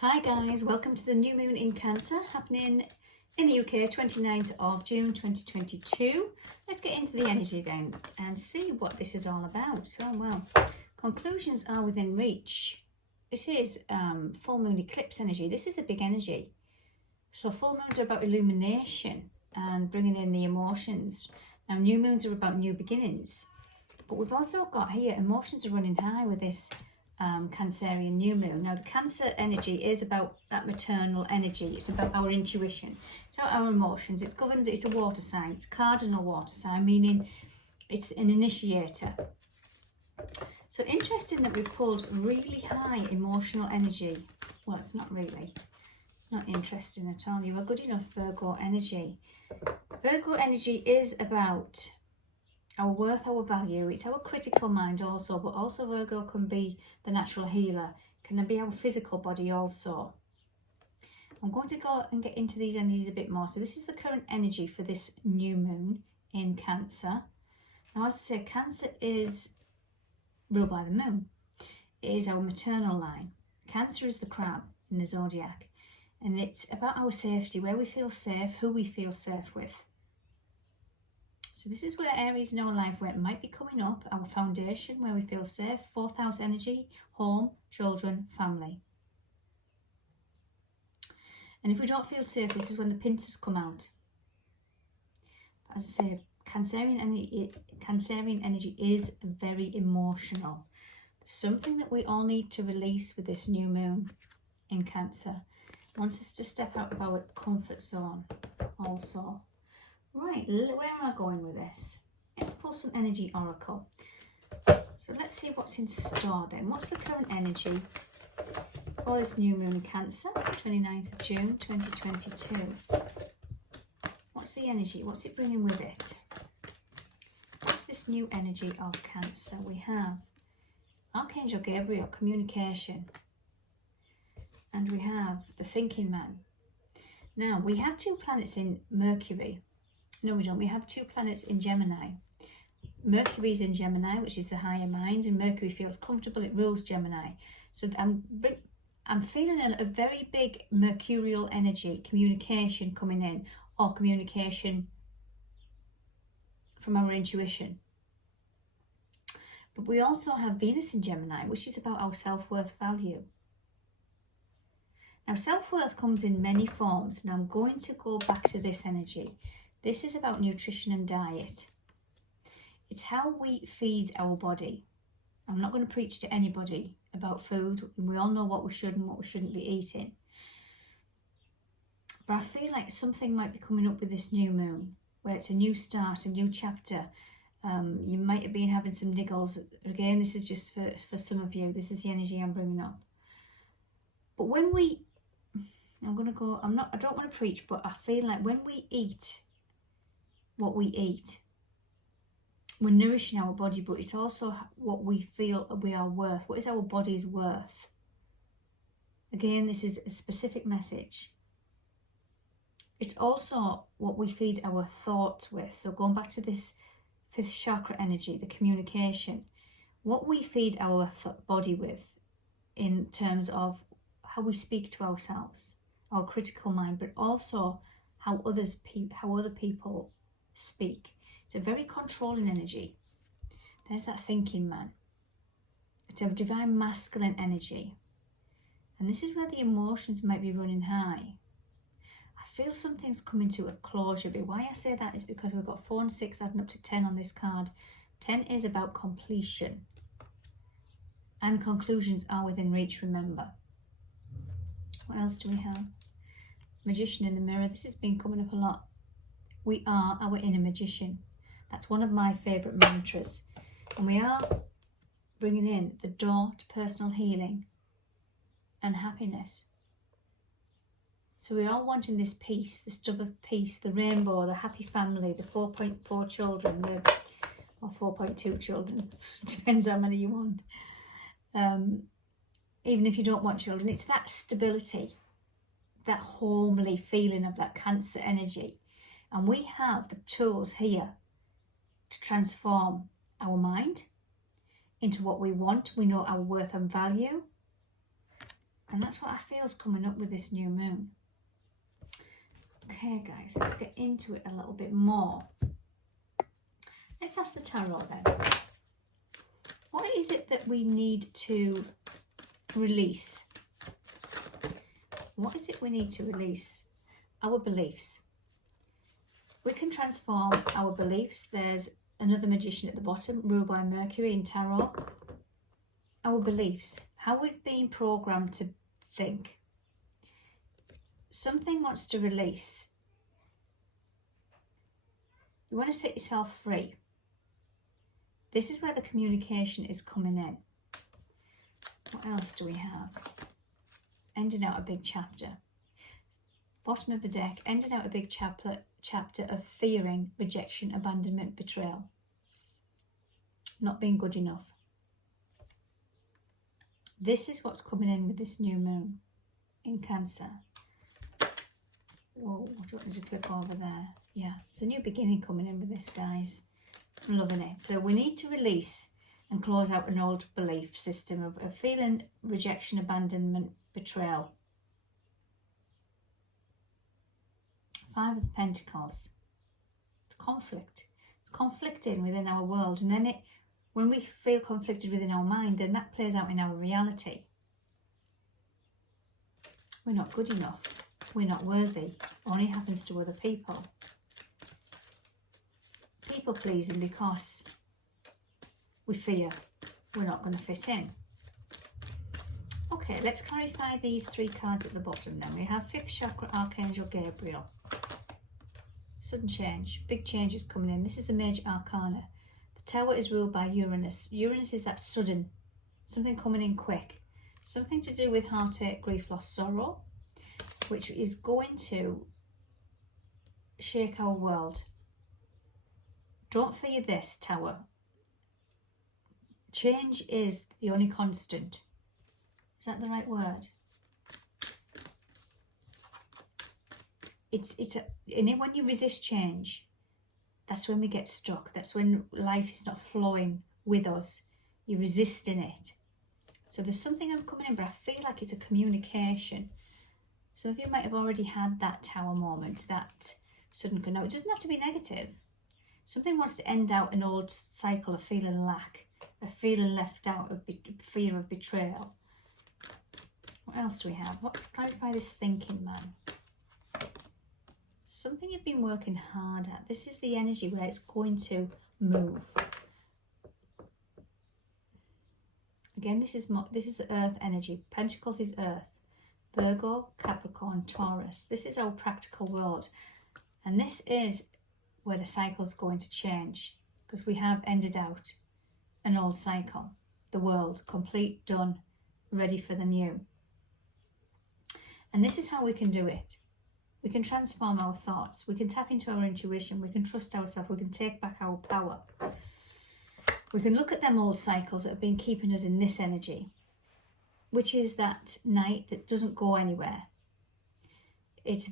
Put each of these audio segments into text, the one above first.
Hi guys, welcome to the new moon in Cancer happening in the UK 29th of June 2022. Let's get into the energy then and see what this is all about. Well, conclusions are within reach. This is full moon eclipse energy. This is a big energy. So full moons are about illumination and bringing in the emotions. Now new moons are about new beginnings. But we've also got here emotions are running high with this Cancerian new moon. Now the Cancer energy is about that maternal energy. It's about our intuition. It's about our emotions. It's governed, it's a water sign. It's cardinal water sign, meaning it's an initiator. So interesting that we've pulled really high emotional energy. Well, it's not really. It's not interesting at all. You are good enough Virgo energy. Virgo energy is about our worth, our value. It's our critical mind also, but also Virgo can be the natural healer. Can be our physical body also. I'm going to go and get into these energies a bit more. So this is the current energy for this new moon in Cancer. Now, as I say, Cancer is ruled by the moon. It is our maternal line. Cancer is the crab in the zodiac. And it's about our safety, where we feel safe, who we feel safe with. So this is where Aries in our life, where it might be coming up, our foundation, where we feel safe, fourth house energy, home, children, family. And if we don't feel safe, this is when the pincers come out. As I say, Cancerian energy is very emotional. Something that we all need to release with this new moon in Cancer. It wants us to step out of our comfort zone also. Right, where am I going with this? Let's pull some energy oracle. So let's see what's in store then. What's the current energy for this new moon in Cancer, 29th of June 2022? What's the energy? What's it bringing with it? What's this new energy of Cancer? We have Archangel Gabriel, communication. And we have the thinking man. Now, we have two planets in Mercury. No, we don't. We have two planets in Gemini. Mercury is in Gemini, which is the higher mind, and Mercury feels comfortable. It rules Gemini. So I'm feeling a very big mercurial energy, communication coming in, or communication from our intuition. But we also have Venus in Gemini, which is about our self-worth value. Now, self-worth comes in many forms, and I'm going to go back to this energy. This is about nutrition and diet. It's how we feed our body. I'm not going to preach to anybody about food. We all know what we should and what we shouldn't be eating. But I feel like something might be coming up with this new moon, where it's a new start, a new chapter. You might have been having some niggles. Again, this is just for some of you. This is the energy I'm bringing up. But when I don't want to preach, but I feel like when we eat what we eat, we're nourishing our body, but it's also what we feel we are worth. What is our body's worth? Again, this is a specific message. It's also what we feed our thoughts with. So going back to this fifth chakra energy, the communication, what we feed our body with in terms of how we speak to ourselves, our critical mind, but also how other people speak. It's a very controlling energy. There's that thinking man. It's a divine masculine energy. And this is where the emotions might be running high. I feel something's coming to a closure. But why I say that is because we've got 4 and 6 adding up to 10 on this card. 10 is about completion. And conclusions are within reach, remember. What else do we have? Magician in the mirror. This has been coming up a lot. We are our inner magician. That's one of my favourite mantras. And we are bringing in the door to personal healing and happiness. So we're all wanting this peace, this dove of peace, the rainbow, the happy family, the 4.4 children, or 4.2 children. Depends how many you want. Even if you don't want children, it's that stability, that homely feeling of that Cancer energy. And we have the tools here to transform our mind into what we want. We know our worth and value. And that's what I feel is coming up with this new moon. Okay, guys, let's get into it a little bit more. Let's ask the tarot then. What is it that we need to release? What is it we need to release? Our beliefs. We can transform our beliefs. There's another magician at the bottom, ruled by Mercury in tarot. Our beliefs, how we've been programmed to think. Something wants to release. You want to set yourself free. This is where the communication is coming in. What else do we have? Ending out a big chapter. Bottom of the deck, ending out a big chapter of fearing, rejection, abandonment, betrayal. Not being good enough. This is what's coming in with this new moon in Cancer. Whoa, do you want me to click over there? Yeah, it's a new beginning coming in with this, guys. I'm loving it. So we need to release and close out an old belief system of feeling, rejection, abandonment, betrayal. Five of Pentacles. It's conflict. It's conflicting within our world. And then when we feel conflicted within our mind, then that plays out in our reality. We're not good enough. We're not worthy. Only happens to other people. People pleasing because we fear we're not going to fit in. Okay, let's clarify these three cards at the bottom then. We have 5th chakra, Archangel Gabriel. Sudden change, big changes coming in. This is a major arcana. The Tower is ruled by Uranus. Uranus is that sudden, something coming in quick. Something to do with heartache, grief, loss, sorrow, which is going to shake our world. Don't fear this, Tower. Change is the only constant. Is that the right word? And when you resist change, that's when we get stuck. That's when life is not flowing with us. You're resisting it. So there's something I'm coming in, but I feel like it's a communication. Some of you might have already had that Tower moment, that sudden, no, it doesn't have to be negative. Something wants to end out an old cycle of feeling lack, of feeling left out, of fear of betrayal. What else do we have? Let's clarify this thinking, man. Something you've been working hard at. This is the energy where it's going to move. Again, this is Earth energy. Pentacles is Earth. Virgo, Capricorn, Taurus. This is our practical world. And this is where the cycle is going to change, because we have ended out an old cycle. The world, complete, done, ready for the new. And this is how we can do it. We can transform our thoughts. We can tap into our intuition. We can trust ourselves. We can take back our power. We can look at them old cycles that have been keeping us in this energy, which is that night that doesn't go anywhere. It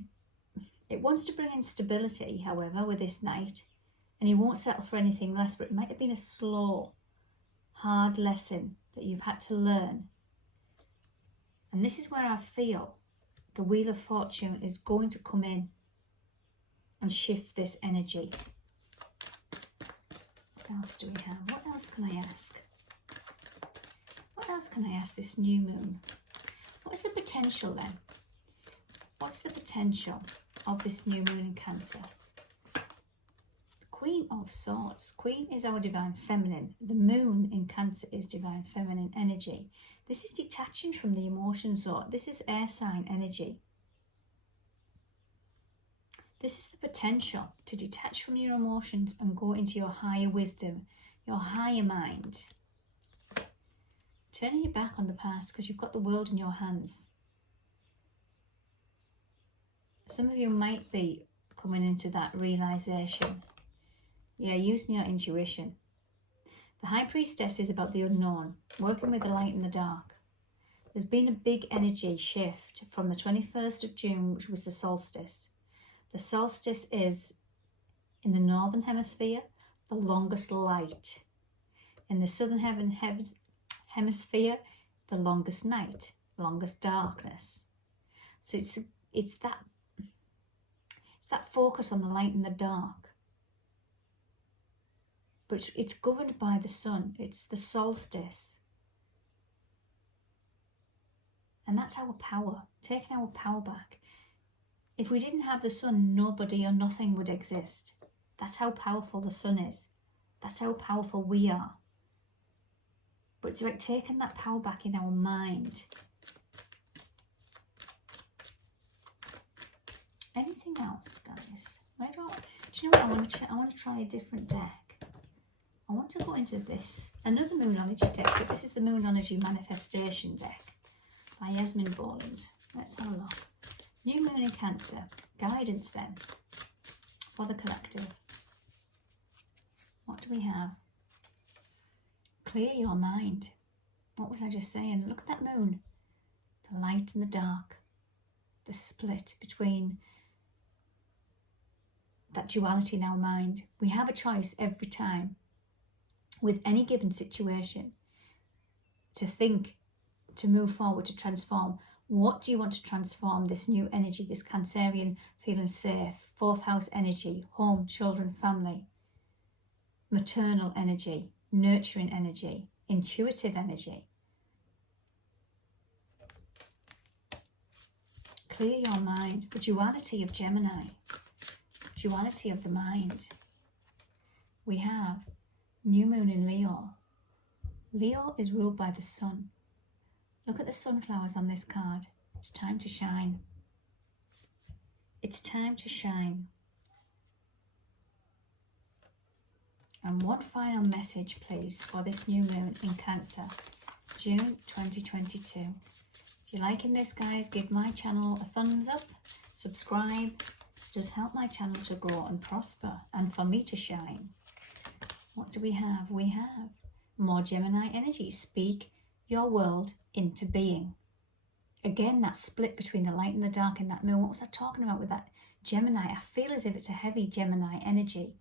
wants to bring in stability, however, with this night, and you won't settle for anything less, but it might have been a slow, hard lesson that you've had to learn. And this is where I feel the Wheel of Fortune is going to come in and shift this energy. What else do we have? What else can I ask? What else can I ask this new moon? What is the potential then? What's the potential of this new moon in Cancer? The Queen of Swords. Queen is our divine feminine. The moon in Cancer is divine feminine energy. This is detaching from the emotion zone. This is air sign energy. This is the potential to detach from your emotions and go into your higher wisdom, your higher mind. Turning your back on the past because you've got the world in your hands. Some of you might be coming into that realization. Yeah, using your intuition. The High Priestess is about the unknown, working with the light and the dark. There's been a big energy shift from the 21st of June, which was the solstice. The solstice is, in the northern hemisphere, the longest light. In the southern hemisphere, the longest night. longest darkness. So it's that focus on the light and the dark. But it's governed by the sun. It's the solstice. And that's our power, taking our power back. If we didn't have the sun, nobody or nothing would exist. That's how powerful the sun is. That's how powerful we are. But it's like taking that power back in our mind. Anything else, guys? Do you know what? I want to try a different deck. I want to go into this, another Moonology deck, but this is the Moonology Manifestation deck by Yasmin Boland. Let's have a look. New moon in Cancer. Guidance then for the collective. What do we have? Clear your mind. What was I just saying? Look at that moon. The light and the dark. The split between that duality in our mind. We have a choice every time with any given situation to think, to move forward, to transform. What do you want to transform? This new energy, this Cancerian feeling safe, 4th house energy, home, children, family, maternal energy, nurturing energy, intuitive energy. Clear your mind. The duality of Gemini, duality of the mind. We have new moon in Leo. Leo is ruled by the sun. Look at the sunflowers on this card. It's time to shine. It's time to shine. And one final message, please, for this new moon in Cancer, June 2022. If you're liking this, guys, give my channel a thumbs up, subscribe. Just help my channel to grow and prosper and for me to shine. What do we have? We have more Gemini energy. Speak your world into being. Again, that split between the light and the dark in that moon. What was I talking about with that Gemini? I feel as if it's a heavy Gemini energy.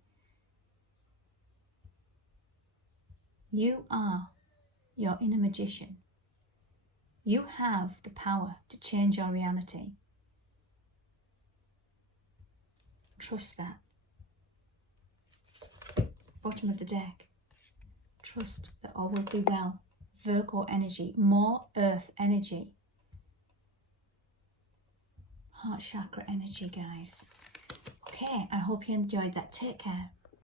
You are your inner magician. You have the power to change your reality. Trust that. Bottom of the deck. Trust that all will be well. Virgo energy, more earth energy. Heart chakra energy, guys. Okay, I hope you enjoyed that. Take care.